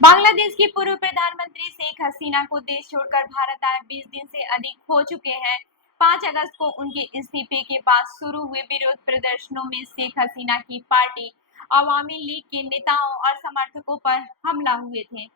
बांग्लादेश की पूर्व प्रधानमंत्री शेख हसीना को देश छोड़कर भारत आए 20 दिन से अधिक हो चुके हैं। 5 अगस्त को उनके इस्तीफे के बाद शुरू हुए विरोध प्रदर्शनों में शेख हसीना की पार्टी अवामी लीग के नेताओं और समर्थकों पर हमला हुए थे।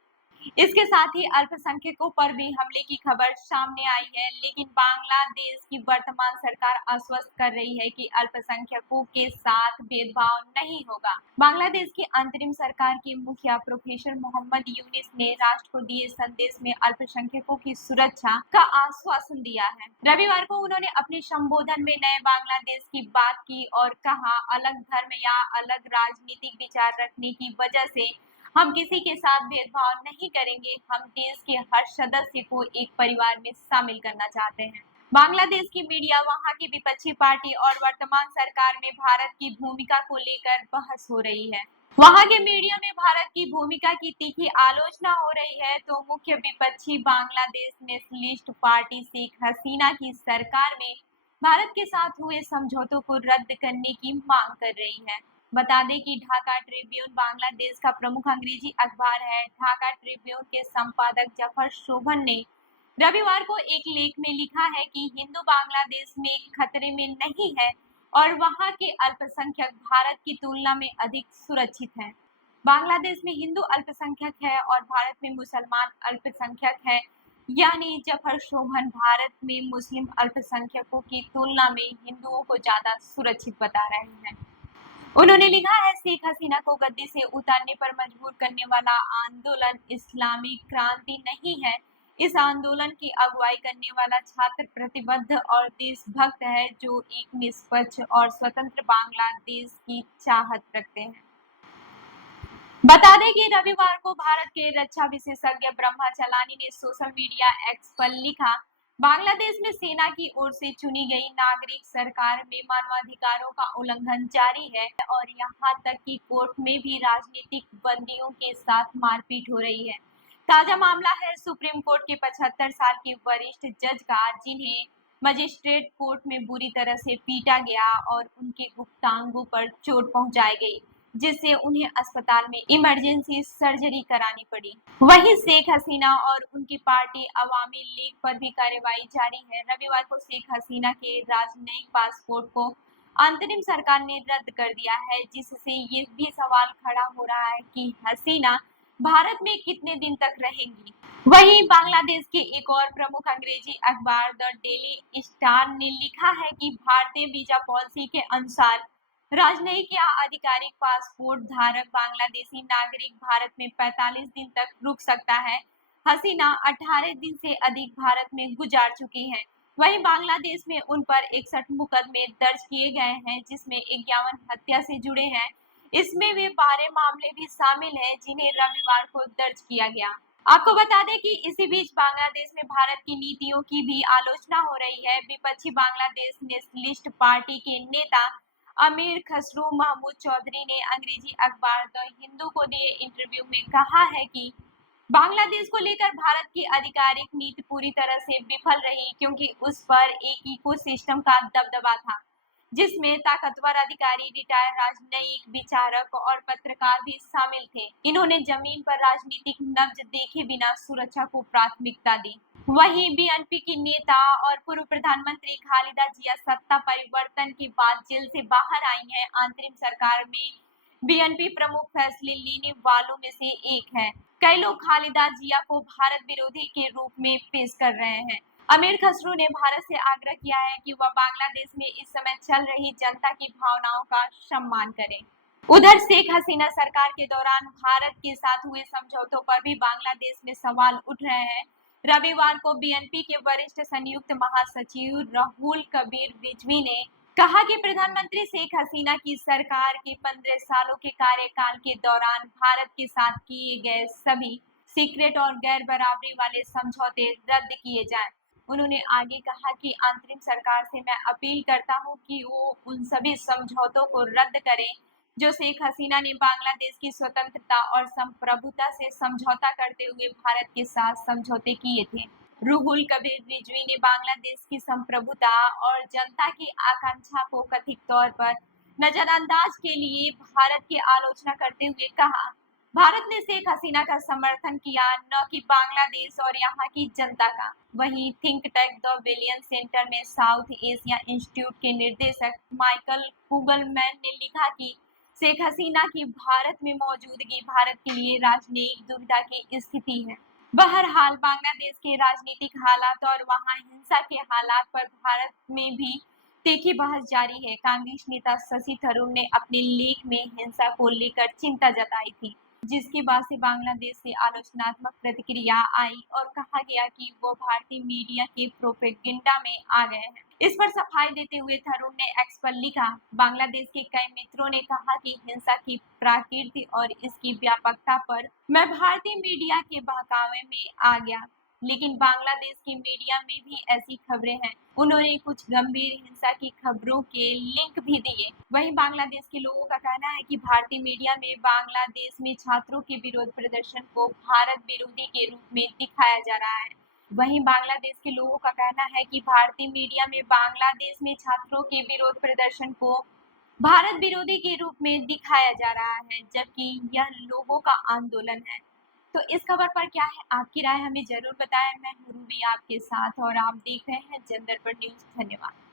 इसके साथ ही अल्पसंख्यकों पर भी हमले की खबर सामने आई है, लेकिन बांग्लादेश की वर्तमान सरकार आश्वस्त कर रही है कि अल्पसंख्यकों के साथ भेदभाव नहीं होगा। बांग्लादेश की अंतरिम सरकार के मुखिया प्रोफेसर मोहम्मद यूनिस ने राष्ट्र को दिए संदेश में अल्पसंख्यकों की सुरक्षा का आश्वासन दिया है। रविवार को उन्होंने अपने संबोधन में नए बांग्लादेश की बात की और कहा, अलग धर्म या अलग राजनीतिक विचार रखने की वजह से हम किसी के साथ भेदभाव नहीं करेंगे। हम देश के हर सदस्य को एक परिवार में शामिल करना चाहते हैं। बांग्लादेश की मीडिया वहां की विपक्षी पार्टी और वर्तमान सरकार में भारत की भूमिका को लेकर बहस हो रही है। वहां के मीडिया में भारत की भूमिका की तीखी आलोचना हो रही है, तो मुख्य विपक्षी बांग्लादेश नेशनलिस्ट पार्टी शेख हसीना की सरकार में भारत के साथ हुए समझौतों को रद्द करने की मांग कर रही है। बता दें कि ढाका ट्रिब्यून बांग्लादेश का प्रमुख अंग्रेजी अखबार है। ढाका ट्रिब्यून के संपादक जफर शोभन ने रविवार को एक लेख में लिखा है कि हिंदू बांग्लादेश में खतरे में नहीं है और वहां के अल्पसंख्यक भारत की तुलना में अधिक सुरक्षित हैं। बांग्लादेश में हिंदू अल्पसंख्यक है और भारत में मुसलमान अल्पसंख्यक है, यानी जफर शोभन भारत में मुस्लिम अल्पसंख्यकों की तुलना में हिंदुओं को ज्यादा सुरक्षित बता रहे हैं। उन्होंने लिखा है, शेख हसीना को गद्दी से उतारने पर मजबूर करने वाला आंदोलन इस्लामी क्रांति नहीं है। इस आंदोलन की अगुवाई करने वाला छात्र प्रतिबद्ध और देशभक्त है, जो एक निष्पक्ष और स्वतंत्र बांग्लादेश की चाहत रखते हैं। बता दें कि रविवार को भारत के रक्षा विशेषज्ञ ब्रह्मा चलानी ने सोशल मीडिया एक्स पर लिखा, बांग्लादेश में सेना की ओर से चुनी गई नागरिक सरकार में मानवाधिकारों का उल्लंघन जारी है और यहां तक कि कोर्ट में भी राजनीतिक बंदियों के साथ मारपीट हो रही है। ताजा मामला है सुप्रीम कोर्ट के 75 साल के वरिष्ठ जज का, जिन्हें मजिस्ट्रेट कोर्ट में बुरी तरह से पीटा गया और उनके गुप्तांगों पर चोट पहुंचाई गई, जिससे उन्हें अस्पताल में इमरजेंसी सर्जरी करानी पड़ी। वहीं शेख हसीना और उनकी पार्टी अवामी लीग पर भी कार्रवाई जारी है। रविवार को शेख हसीना के राजनयिक पासपोर्ट को अंतरिम सरकार ने रद्द कर दिया है, जिससे ये भी सवाल खड़ा हो रहा है कि हसीना भारत में कितने दिन तक रहेंगी। वहीं बांग्लादेश के एक और प्रमुख अंग्रेजी अखबार द डेली स्टार ने लिखा है कि भारतीय वीजा पॉलिसी के अनुसार राजनयिक या आधिकारिक पासपोर्ट धारक बांग्लादेशी नागरिक भारत में 45 दिन तक रुक सकता है। हसीना 18 दिन से अधिक भारत में गुजार चुकी हैं। वहीं बांग्लादेश में उन पर 61 मुकदमे दर्ज किए गए हैं, जिसमें 51 हत्या से जुड़े हैं। इसमें वे 12 मामले भी शामिल हैं, जिन्हें रविवार को दर्ज किया गया। आपको बता दें कि इसी बीच बांग्लादेश में भारत की नीतियों की भी आलोचना हो रही है। विपक्षी बांग्लादेश नेशनलिस्ट पार्टी के नेता अमीर खसरू महमूद चौधरी ने अंग्रेजी अखबार द हिंदू को दिए इंटरव्यू में कहा है कि बांग्लादेश को लेकर भारत की आधिकारिक नीति पूरी तरह से विफल रही, क्योंकि उस पर एक इकोसिस्टम का दबदबा था, जिसमें ताकतवर अधिकारी, रिटायर्ड राजनयिक, विचारक और पत्रकार भी शामिल थे। इन्होंने जमीन पर राजनीतिक नब्ज देखे बिना सुरक्षा को प्राथमिकता दी। वहीं बीएनपी की नेता और पूर्व प्रधानमंत्री खालिदा जिया सत्ता परिवर्तन के बाद जेल से बाहर आई हैं। अंतरिम सरकार में बीएनपी प्रमुख फैसले लेने वालों में से एक है। कई लोग खालिदा जिया को भारत विरोधी के रूप में पेश कर रहे हैं। अमीर खसरू ने भारत से आग्रह किया है कि वह बांग्लादेश में इस समय चल रही जनता की भावनाओं का सम्मान करे। उधर शेख हसीना सरकार के दौरान भारत के साथ हुए समझौतों पर भी बांग्लादेश में सवाल उठ रहे हैं। रविवार को बीएनपी के वरिष्ठ संयुक्त महासचिव राहुल कबीर रिजवी ने कहा कि प्रधानमंत्री शेख हसीना की सरकार के 15 सालों के कार्यकाल के दौरान भारत के साथ किए गए सभी सीक्रेट और गैर बराबरी वाले समझौते रद्द किए जाएं। उन्होंने आगे कहा कि अंतरिम सरकार से मैं अपील करता हूं कि वो उन सभी समझौतों को रद्द करें जो शेख हसीना ने बांग्लादेश की स्वतंत्रता और संप्रभुता से समझौता करते हुए भारत के साथ समझौते किए थे। रुहुल कबीर रिजवी ने बांग्लादेश की संप्रभुता और जनता की आकांक्षा को कथित तौर पर नजरअंदाज के लिए भारत की आलोचना करते हुए कहा, भारत ने शेख हसीना का समर्थन किया, न कि बांग्लादेश और यहाँ की जनता का। वहीं थिंक टैंक द विलियन सेंटर में साउथ एशिया इंस्टीट्यूट के निर्देशक माइकल कुगलमैन ने लिखा कि शेख हसीना की भारत में मौजूदगी भारत के लिए राजनयिक दुविधा की स्थिति है। बहरहाल बांग्लादेश के राजनीतिक हालात और वहां हिंसा के हालात पर भारत में भी तीखी बहस जारी है। कांग्रेस नेता शशि थरूर ने अपने लेख में हिंसा को लेकर चिंता जताई थी, जिसके बाद से बांग्लादेश से आलोचनात्मक प्रतिक्रिया आई और कहा गया कि वो भारतीय मीडिया के प्रोपेगेंडा में आ गए हैं। इस पर सफाई देते हुए थरूर ने एक्स पर लिखा, बांग्लादेश के कई मित्रों ने कहा कि हिंसा की प्रकृति और इसकी व्यापकता पर मैं भारतीय मीडिया के बहकावे में आ गया, लेकिन बांग्लादेश की मीडिया में भी ऐसी खबरें हैं। उन्होंने कुछ गंभीर हिंसा की खबरों के लिंक भी दिए। वहीं बांग्लादेश के लोगों का कहना है कि भारतीय मीडिया में बांग्लादेश में छात्रों के विरोध प्रदर्शन को भारत विरोधी के रूप में दिखाया जा रहा है। वहीं बांग्लादेश के लोगों का कहना है कि भारतीय मीडिया में बांग्लादेश में छात्रों के विरोध प्रदर्शन को भारत विरोधी के रूप में दिखाया जा रहा है, जबकि यह लोगों का आंदोलन है। तो इस खबर पर क्या है आपकी राय, हमें जरूर बताएं। मैं हूं रूबी आपके साथ और आप देख रहे हैं जन दर्पण न्यूज। धन्यवाद।